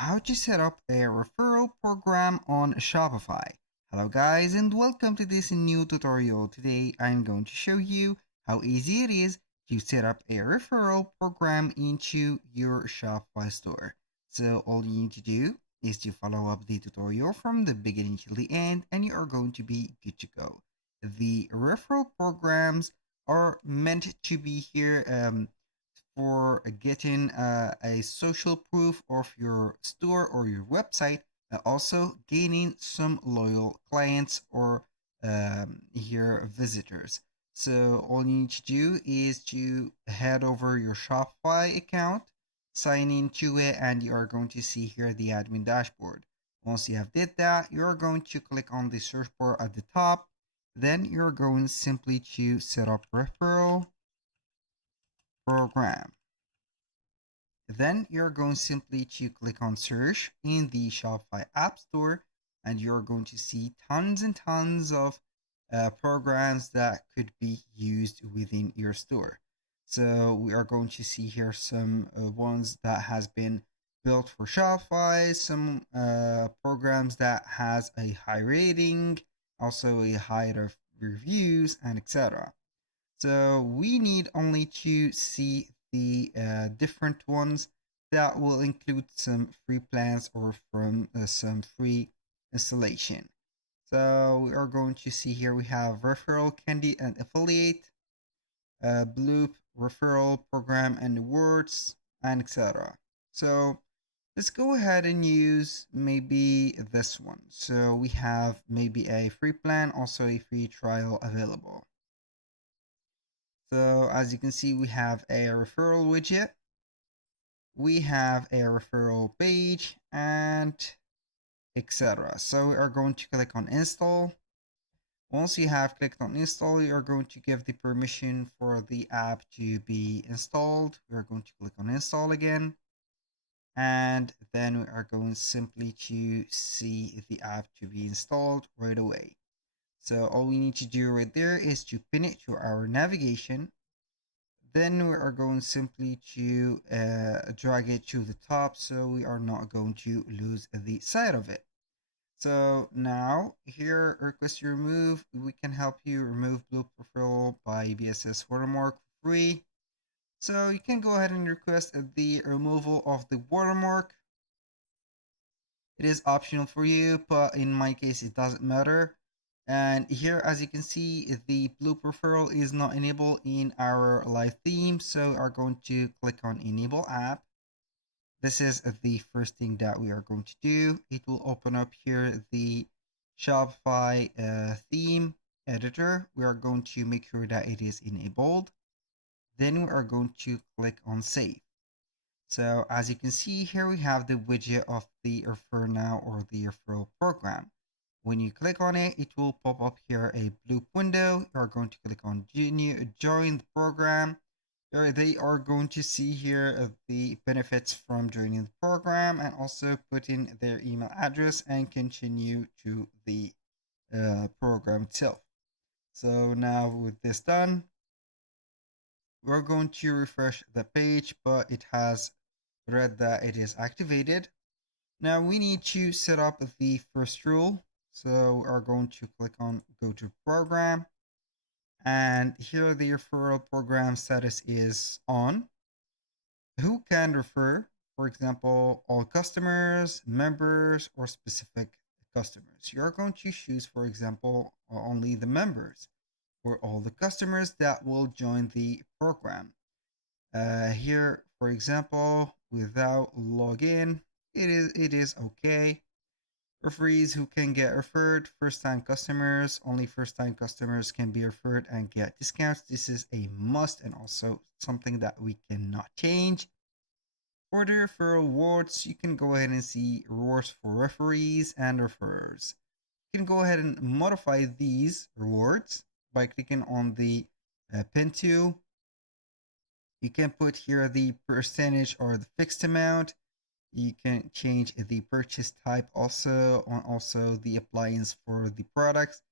How to set up a referral program on Shopify. Hello guys and welcome to this new tutorial. Today I'm going to show you how easy it is to set up a referral program into your Shopify store. So all you need to do is to follow up the tutorial from the beginning to the end and you are going to be good to go. The referral programs are meant to be here for getting a social proof of your store or your website, also gaining some loyal clients or your visitors. So all you need to do is to head over your Shopify account, sign into it, and you are going to see here the admin dashboard. Once you have did that, you're going to click on the search bar at the top. Then you're going simply to set up referral program. Then you're going simply to click on search in the Shopify App Store and you're going to see tons and tons of programs that could be used within your store. So we are going to see here some ones that has been built for Shopify, some programs that has a high rating, also a high reviews and etc. So we need only to see the different ones that will include some free plans or from some free installation. So we are going to see here we have referral candy and affiliate, bloop referral program and awards and etc. So let's go ahead and use maybe this one. So we have maybe a free plan, also a free trial available. So as you can see, we have a referral widget, we have a referral page, and etc. So we are going to click on install. Once you have clicked on install, you are going to give the permission for the app to be installed. We are going to click on install again. And then we are going simply to see the app to be installed right away. So all we need to do right there is to pin it to our navigation. Then we are going simply to drag it to the top so we are not going to lose the side of it. So now here, request to remove. We can help you remove Blue Profile by BSS watermark for free. So you can go ahead and request the removal of the watermark. It is optional for you, but in my case, it doesn't matter. And here, as you can see, the blue referral is not enabled in our live theme. So we are going to click on enable app. This is the first thing that we are going to do. It will open up here the Shopify theme editor. We are going to make sure that it is enabled. Then we are going to click on save. So as you can see here, we have the widget of the refer now or the referral program. When you click on it, it will pop up here a blue window. You're going to click on join the program. They are going to see here the benefits from joining the program and also put in their email address and continue to the program itself. So now with this done, we're going to refresh the page, but it has read that it is activated. Now we need to set up the first rule. So we are going to click on go to program. And here the referral program status is on. Who can refer? For example, all customers, members, or specific customers. You're going to choose, for example, only the members or all the customers that will join the program. Here, for example, without login, it is okay. Referees who can get referred, first-time customers, only first-time customers can be referred and get discounts. This is a must and also something that we cannot change. For the referral rewards, you can go ahead and see rewards for referees and referrers. You can go ahead and modify these rewards by clicking on the pin tool. You can put here the percentage or the fixed amount. You can change the purchase type also, on also the appliance for the products,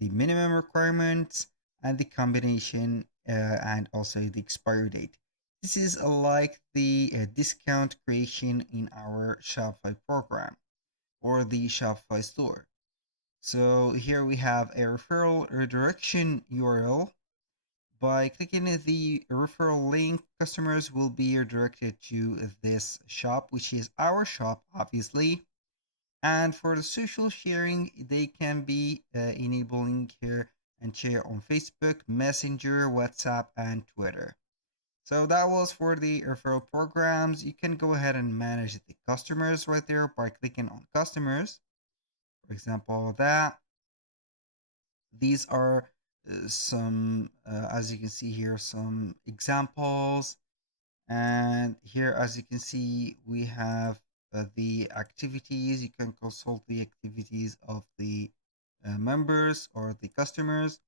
the minimum requirements, and the combination and also the expiry date. This is like the discount creation in our Shopify program or the Shopify store. So here we have a referral redirection URL. By clicking the referral link, customers will be redirected to this shop, which is our shop, obviously. And for the social sharing, they can be enabling here and share on Facebook, Messenger, WhatsApp, and Twitter. So that was for the referral programs. You can go ahead and manage the customers right there by clicking on customers. For example, that these are some, as you can see here, some examples. And here, as you can see, we have the activities. You can consult the activities of the members or the customers.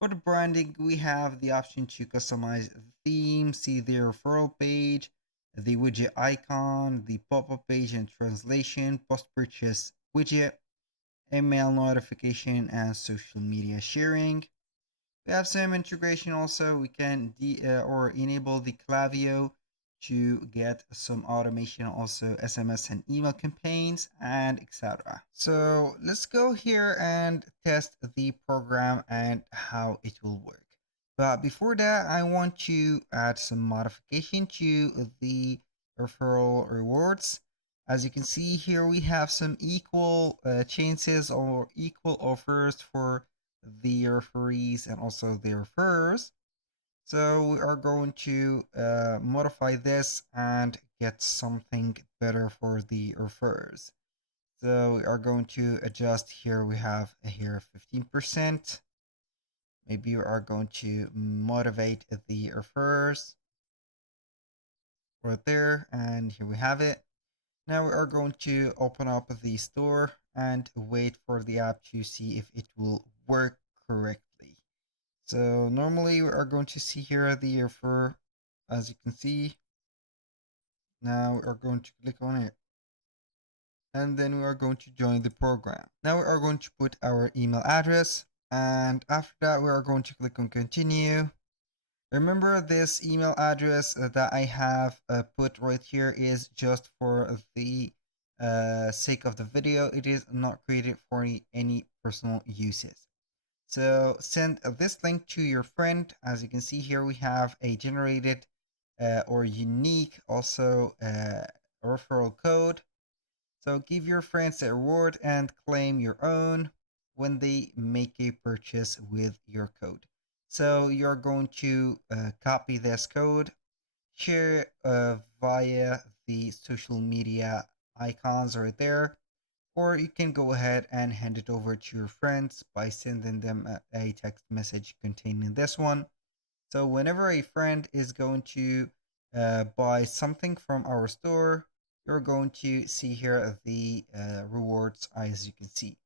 For the branding, we have the option to customize the theme, see the referral page, the widget icon, the pop-up page and translation, post-purchase widget, email notification, and social media sharing. We have some integration also. We can or enable the Klaviyo to get some automation, also SMS and email campaigns, and etc. So let's go here and test the program and how it will work. But before that, I want to add some modification to the referral rewards. As you can see here, we have some equal chances or equal offers for the referees and also the referrers. So we are going to modify this and get something better for the referrers. So we are going to adjust here. We have here 15%. Maybe we are going to motivate the referrers right there. And here we have it. Now we are going to open up the store and wait for the app to see if it will work correctly. So normally we are going to see here the refer, as you can see. Now we are going to click on it. And then we are going to join the program. Now we are going to put our email address. And after that, we are going to click on continue. Remember, this email address that I have put right here is just for the sake of the video. It is not created for any personal uses. So send this link to your friend. As you can see here, we have a generated or unique also referral code. So give your friends a reward and claim your own when they make a purchase with your code. So you're going to copy this code, share via the social media icons right there, or you can go ahead and hand it over to your friends by sending them a text message containing this one. So whenever a friend is going to buy something from our store, you're going to see here the rewards, as you can see.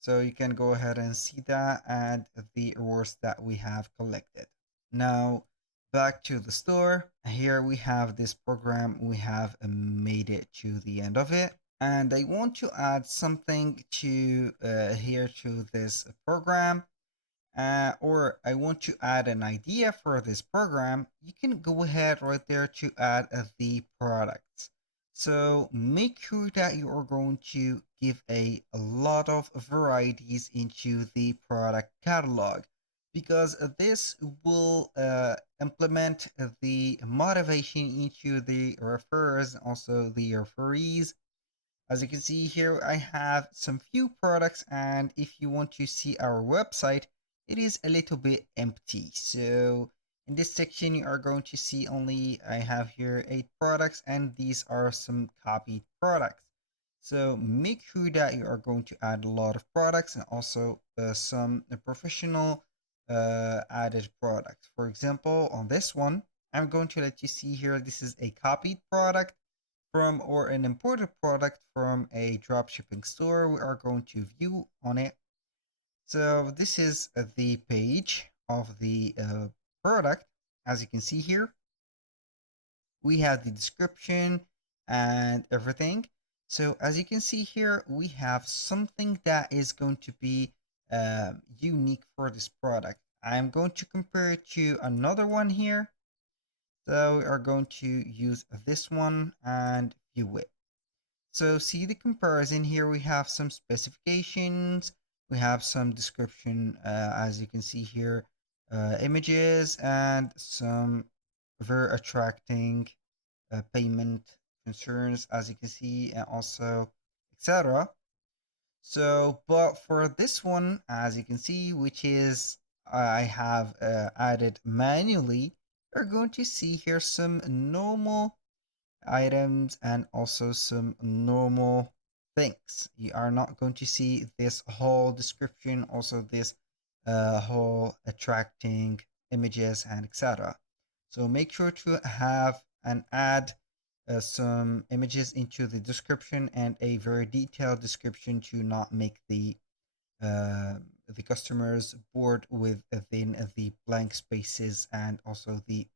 So you can go ahead and see that and the rewards that we have collected. Now back to the store. Here we have this program. We have made it to the end of it. And I want to add something to here to this program. Or I want to add an idea for this program, you can go ahead right there to add the products. So make sure that you are going to give a lot of varieties into the product catalog, because this will implement the motivation into the referrers, also the referees. As you can see here, I have some few products, and if you want to see our website, it is a little bit empty. So in this section, you are going to see only, I have here 8 products, and these are some copied products. So make sure that you are going to add a lot of products and also some professional added products. For example, on this one, I'm going to let you see here, this is a copied product from or an imported product from a dropshipping store. We are going to view on it. So this is the page of the product. As you can see here, we have the description and everything. So as you can see here, we have something that is going to be unique for this product. I'm going to compare it to another one here. So we are going to use this one and view it. So see the comparison here. We have some specifications. We have some description, as you can see here, images and some very attracting payment concerns, as you can see, and also etc. So, but for this one, as you can see, which is I have added manually, you're going to see here some normal items and also some normal things. You are not going to see this whole description, also this whole attracting images and etc. So make sure to have and add some images into the description and a very detailed description to not make uh, the customers bored within the blank spaces and also the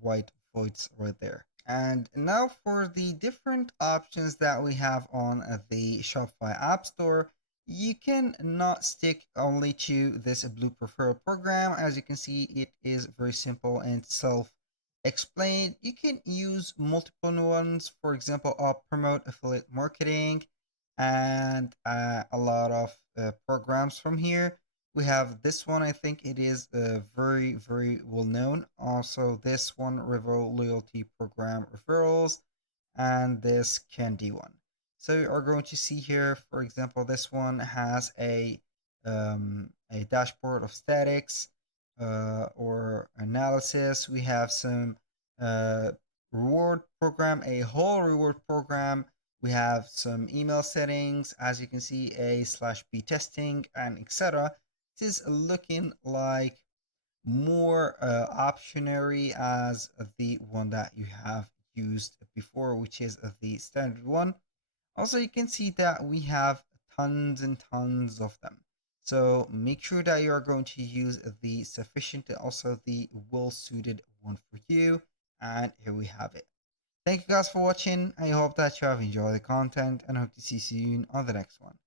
white voids right there. And now for the different options that we have on the Shopify App Store, you can not stick only to this Blue Referral Program. As you can see, it is very simple and self-explained. You can use multiple ones, for example, promote affiliate marketing and a lot of programs from here. We have this one, I think it is very, very well known. Also, this one, Revo Loyalty Program Referrals, and this Candy one. So you are going to see here, for example, this one has a dashboard of statics or analysis. We have some uh, reward program, a whole reward program. We have some email settings, as you can see, A/B testing and etc. It is looking like more optionary as the one that you have used before, which is the standard one. Also, you can see that we have tons and tons of them. So make sure that you are going to use the sufficient and also the well-suited one for you. And here we have it. Thank you guys for watching. I hope that you have enjoyed the content and hope to see you soon on the next one.